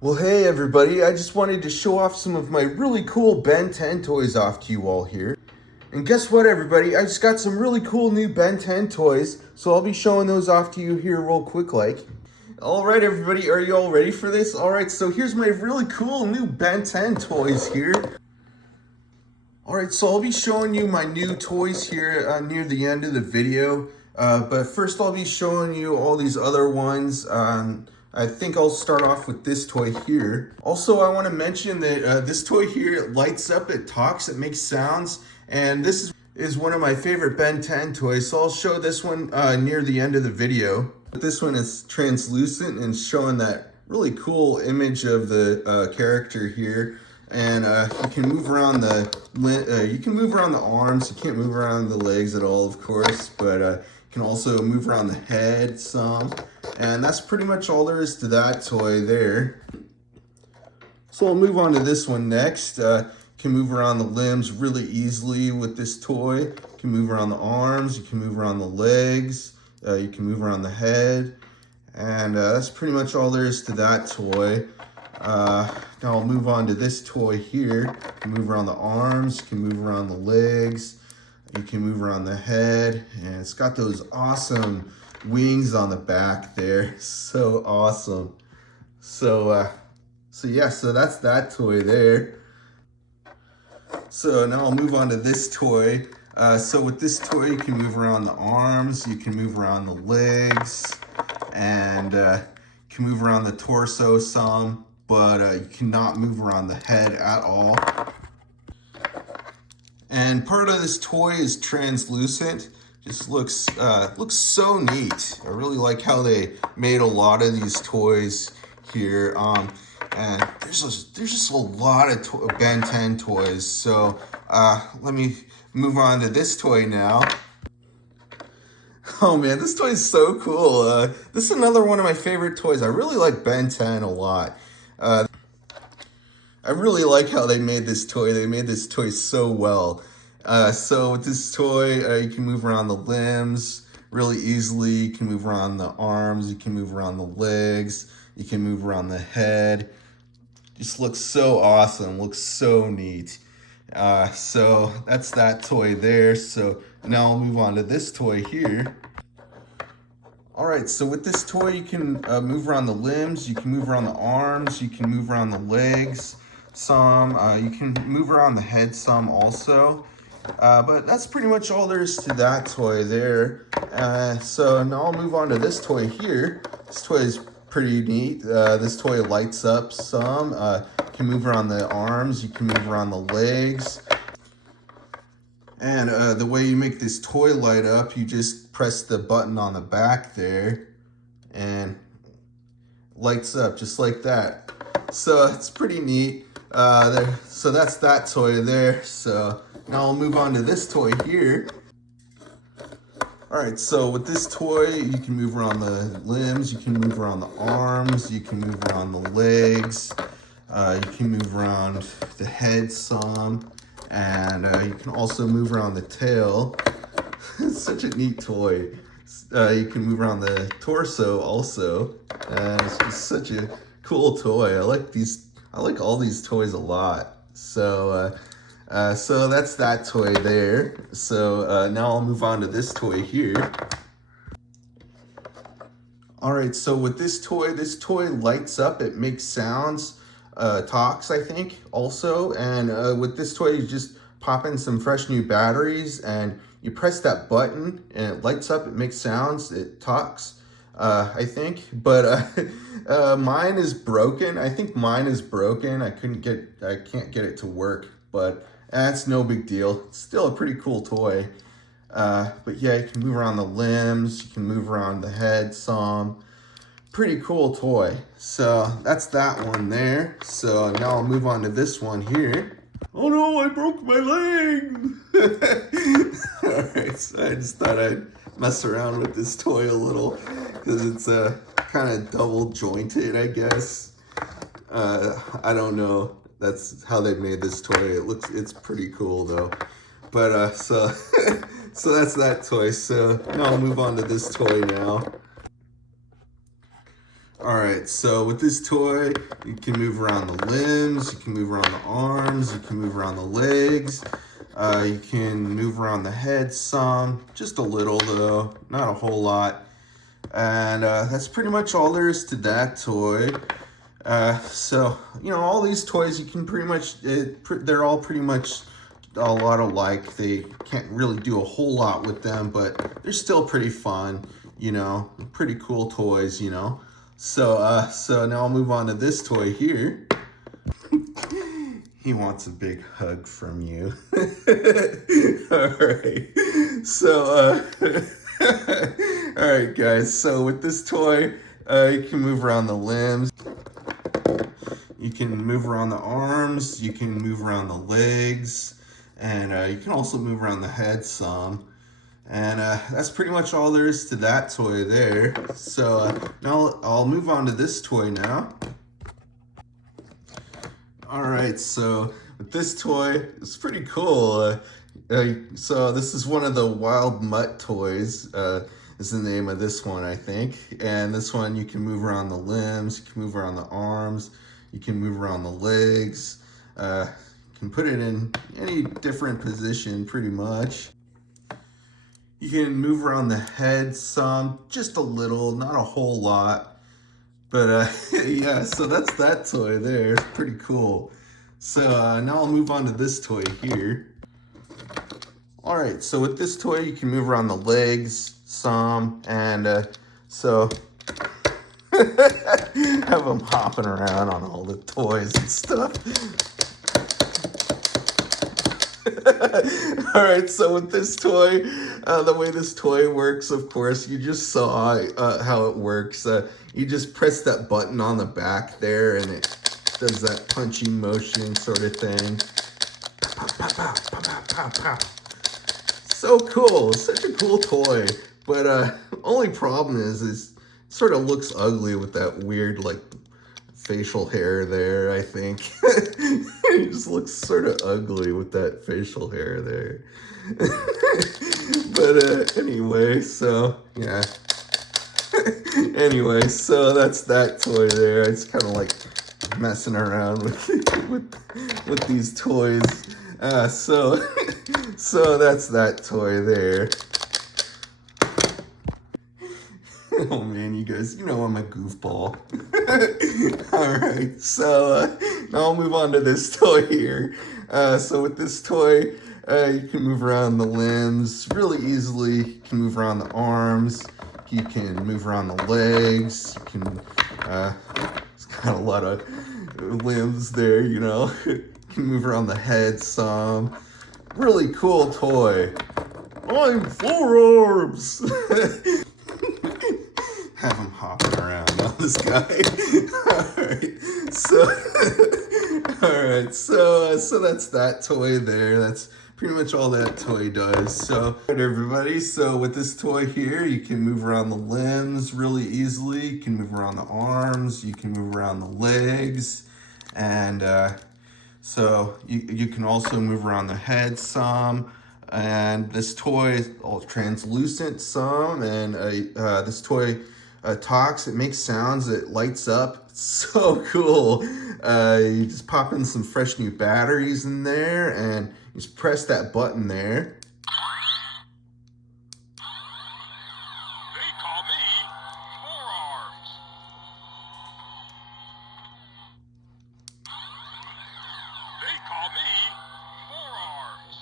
Well, hey everybody, I just wanted to show off some of my really cool Ben 10 toys off to you all here. And guess what everybody, I just got some really cool new Ben 10 toys, so I'll be showing those off to you here real quick like. Alright everybody, are you all ready for this? Alright, so here's my really cool new Ben 10 toys here. Alright, so I'll be showing you my new toys here near the end of the video. But first I'll be showing you all these other ones. I think I'll start off with this toy here. Also, I want to mention that this toy here lights up, it talks, it makes sounds, and this is one of my favorite Ben 10 toys, so I'll show this one near the end of the video. This one is translucent and showing that really cool image of the character here. And you can move around the arms. You can't move around the legs at all, of course, but you can also move around the head some. And that's pretty much all there is to that toy there. So I'll move on to this one next. You can move around the limbs really easily with this toy. You can move around the arms. You can move around the legs. You can move around the head. And that's pretty much all there is to that toy. Now I'll move on to this toy here. You can move around the arms, you can move around the legs, you can move around the head, and it's got those awesome wings on the back there. So awesome. So yeah, so that's that toy there. So now I'll move on to this toy. So with this toy, you can move around the arms, you can move around the legs, and you can move around the torso some, but you cannot move around the head at all. And part of this toy is translucent. Just looks so neat. I really like how they made a lot of these toys here. And there's just a lot of Ben 10 toys. So let me move on to this toy now. Oh man, this toy is so cool. This is another one of my favorite toys. I really like Ben 10 a lot. I really like how they made this toy. They made this toy so well. So with this toy, you can move around the limbs really easily. You can move around the arms. You can move around the legs. You can move around the head. Just looks so awesome. Looks so neat. So that's that toy there. So now I'll move on to this toy here. Alright, so with this toy you can move around the limbs, you can move around the arms, you can move around the legs some, you can move around the head some also. But that's pretty much all there is to that toy there. So now I'll move on to this toy here. This toy is pretty neat. This toy lights up some. You can move around the arms, you can move around the legs. And the way you make this toy light up, you just press the button on the back there and lights up just like that. So it's pretty neat. So that's that toy there. So now I'll move on to this toy here. Alright, so with this toy, you can move around the limbs, you can move around the arms, you can move around the legs, you can move around the head some. And you can also move around the tail. It's such a neat toy. You can move around the torso also. And it's just such a cool toy. I like all these toys a lot. So that's that toy there. So now I'll move on to this toy here. Alright, so with this toy lights up, it makes sounds. Talks, I think, also. And with this toy, you just pop in some fresh new batteries and you press that button and it lights up, it makes sounds, it talks, I think. But mine is broken. I think mine is broken. I can't get it to work, but that's no big deal. It's still a pretty cool toy. But yeah, you can move around the limbs, you can move around the head some. Pretty cool toy. So that's that one there. So now I'll move on to this one here. Oh no, I broke my leg. Alright, so I just thought I'd mess around with this toy a little because it's kind of double jointed, I guess. I don't know. That's how they made this toy. It's pretty cool though. But so so that's that toy. So now I'll move on to this toy now. All right, so with this toy, you can move around the limbs, you can move around the arms, you can move around the legs, you can move around the head some, just a little though, not a whole lot. And that's pretty much all there is to that toy. So, you know, all these toys, you can pretty much, they're all pretty much a lot alike. They can't really do a whole lot with them, but they're still pretty fun, you know, pretty cool toys, you know. So now I'll move on to this toy here. He wants a big hug from you. All right. So, all right, guys. So with this toy, you can move around the limbs. You can move around the arms. You can move around the legs. And you can also move around the head some. And that's pretty much all there is to that toy there. So now I'll move on to this toy now. All right, so with this toy, it's pretty cool. So this is one of the Wild Mutt toys, is the name of this one, I think. And this one, you can move around the limbs, you can move around the arms, you can move around the legs. You can put it in any different position, pretty much. You can move around the head some, just a little, not a whole lot. But yeah, so that's that toy there. It's pretty cool. So now I'll move on to this toy here. All right, so with this toy, you can move around the legs some, and so have them hopping around on all the toys and stuff. All right, so with this toy, the way this toy works, of course, you just saw how it works. You just press that button on the back there, and it does that punching motion sort of thing. Pow, pow, pow, pow, pow, pow, pow. So cool, such a cool toy. But only problem is it sort of looks ugly with that weird, like, facial hair there, I think. It just looks sort of ugly with that facial hair there. But anyway, so yeah. Anyway, so that's that toy there. It's kind of like messing around with these toys. So that's that toy there. Oh man, you guys, you know I'm a goofball. Alright, so now I'll move on to this toy here. So with this toy, you can move around the limbs really easily. You can move around the arms. You can move around the legs. You can, it's got a lot of limbs there, you know. You can move around the head some. Really cool toy. I'm forearms. Have him hopping around on this guy. All right, so that's that toy there. That's pretty much all that toy does. So, all right, everybody. So with this toy here, you can move around the limbs really easily. You can move around the arms. You can move around the legs, and so you can also move around the head some. And this toy is all translucent some, and this toy talks, it makes sounds, it lights up. It's so cool. You just pop in some fresh new batteries in there, and you just press that button there. They call me Forearms. They call me Forearms.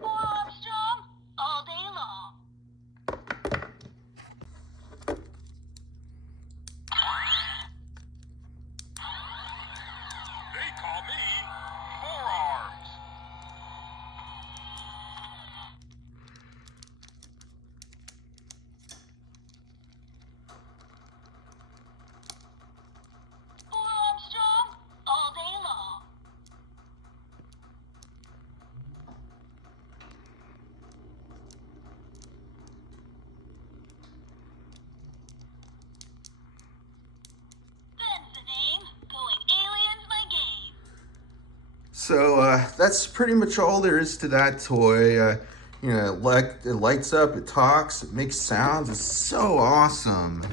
Forearms strong all day long. So that's pretty much all there is to that toy. You know, it lights up, it talks, it makes sounds. It's so awesome.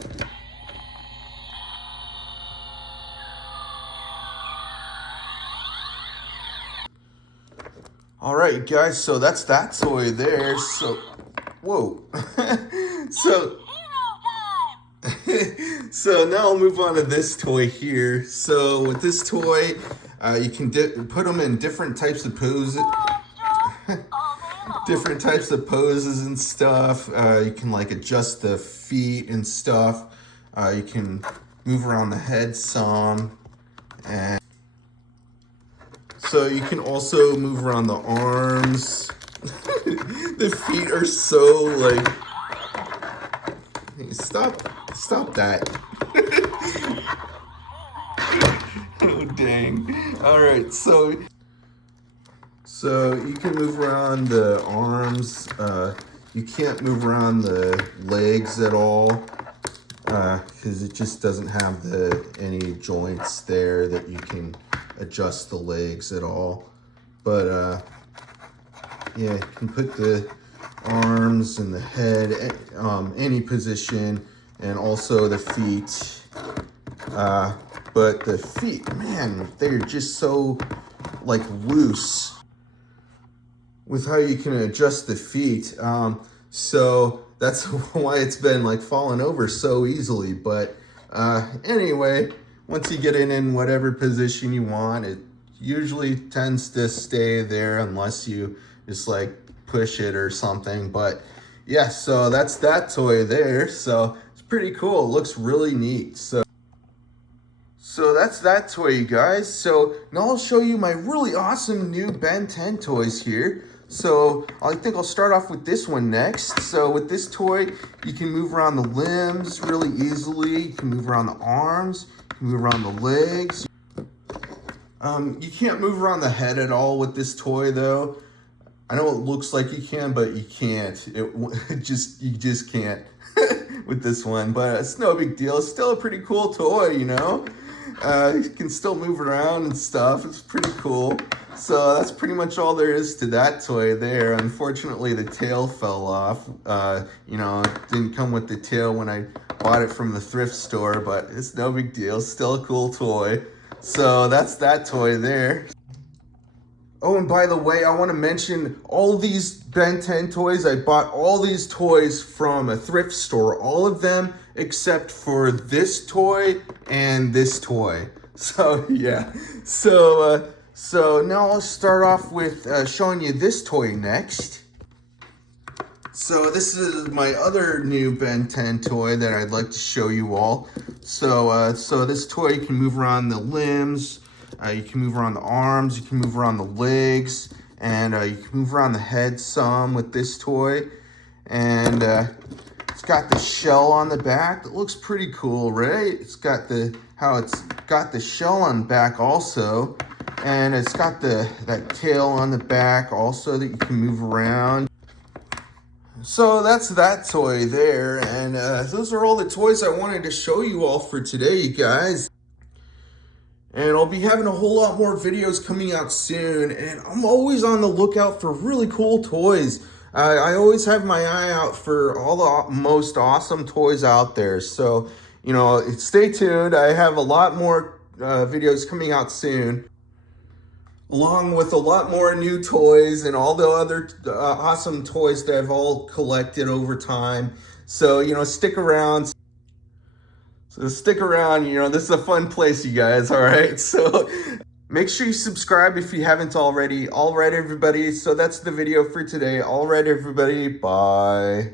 All right, guys, so that's that toy there. So, whoa. So, so now I'll move on to this toy here. So with this toy, you can put them in different types of poses. Different types of poses and stuff. You can like adjust the feet and stuff. You can move around the head some. And so you can also move around the arms. The feet are so like, hey, stop that. Oh dang. All right, so you can move around the arms. You can't move around the legs at all because it just doesn't have any joints there that you can adjust the legs at all. But yeah, you can put the arms and the head any position, and also the feet. But the feet, man, they're just so like loose with how you can adjust the feet. So that's why it's been like falling over so easily. But anyway, once you get it in whatever position you want, it usually tends to stay there unless you just like push it or something. But yeah, so that's that toy there. So it's pretty cool. It looks really neat. So that's that toy, you guys. So now I'll show you my really awesome new Ben 10 toys here. So I think I'll start off with this one next. So with this toy, you can move around the limbs really easily. You can move around the arms, you can move around the legs. You can't move around the head at all with this toy though. I know it looks like you can, but you can't. You just can't with this one, but it's no big deal. It's still a pretty cool toy, you know? You can still move around and stuff. It's pretty cool. So that's pretty much all there is to that toy there. Unfortunately, the tail fell off. You know, it didn't come with the tail when I bought it from the thrift store, but it's no big deal. It's still a cool toy. So that's that toy there. Oh, and by the way, I want to mention all these Ben 10 toys. I bought all these toys from a thrift store. All of them except for this toy and this toy. So yeah. So now I'll start off with showing you this toy next. So this is my other new Ben 10 toy that I'd like to show you all. So this toy, you can move around the limbs. You can move around the arms, you can move around the legs, and you can move around the head some with this toy. And it's got the shell on the back. It looks pretty cool, right? It's got how it's got the shell on the back also. And it's got that tail on the back also that you can move around. So that's that toy there. And those are all the toys I wanted to show you all for today, you guys. And I'll be having a whole lot more videos coming out soon. And I'm always on the lookout for really cool toys. I always have my eye out for all the most awesome toys out there. So, you know, stay tuned. I have a lot more videos coming out soon, along with a lot more new toys and all the other awesome toys that I've all collected over time. So, you know, stick around. So stick around, you know, this is a fun place, you guys, all right? So make sure you subscribe if you haven't already. All right, everybody, so that's the video for today. All right, everybody, bye.